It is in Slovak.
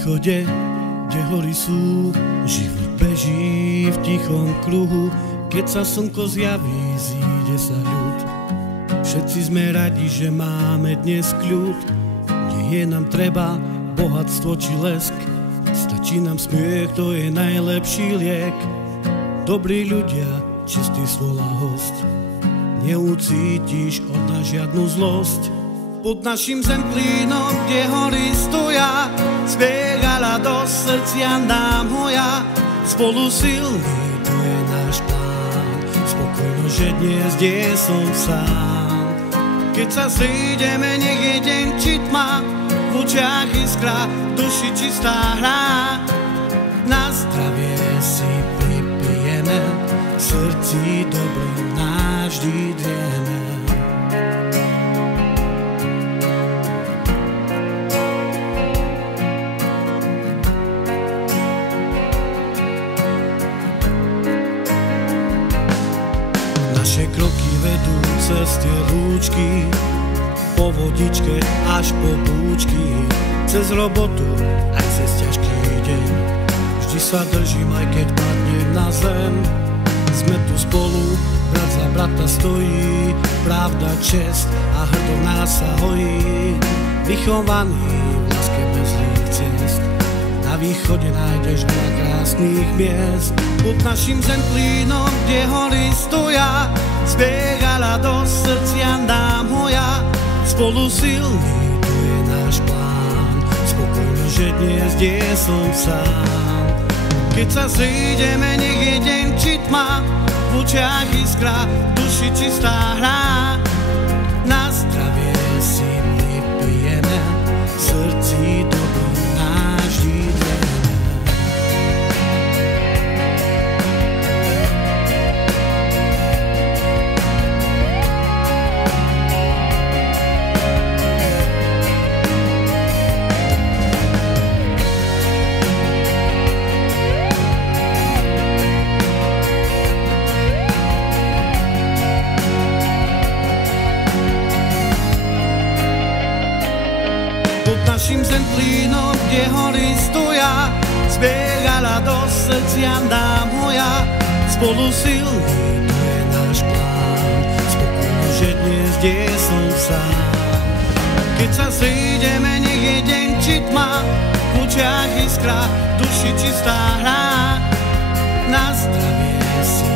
východe, kde hory sú, život beží v tichom kruhu. Keď sa slnko zjaví, zíde sa ľud. Všetci sme radi, že máme dnes kľud. Nie je nám treba bohatstvo či lesk, stačí nám smiech, to je najlepší liek. Dobrí ľudia, čistý stôl a hosť, neucítiš od nás žiadnu zlosť. Pod našim zemplínom, kde hory stoja, smiech a radosť srdcia nám hoja. Spolu silný, to je náš plán, spokojno, že dnes nie som sám. Keď sa zídeme, nech je deň či tma, v očiach iskra, v duši čistá hra. Na zdravie si pripijeme, v srdci dobrým navždy drieme. Naše kroky vedú cez tie lúčky, po vodičke až po búčky, cez robotu aj cez ťažký deň. Vždy sa držím, aj keď padnem na zem. Sme tu spolu, brat za brata stojí, pravda, čest a hrdo nás sa hojí. Vychovaný v láske bez zlých ciest, na východe nájdeš veľa krásnych miest. Pod našim zemplínom, kde hory stoja, smiech a radosť srdcia nám hoja. Spolu silný, to je náš plán, spokojno, že dnes nie som sám. Keď sa zídeme, nech je deň či tma, v očiach iskra, v duši čistá hra. Na zdravie si pripijeme, v srdci dobrý náš drieme. Pod našim zemplínom, kde hory stoja, smiech a radosť srdcia nám hoja. Spolu silný, to je náš plán, spokojno, že dnes nie som sám. Keď sa zídeme, nech je deň či tma, v očiach iskra, v duši čistá hra. Na zdravie si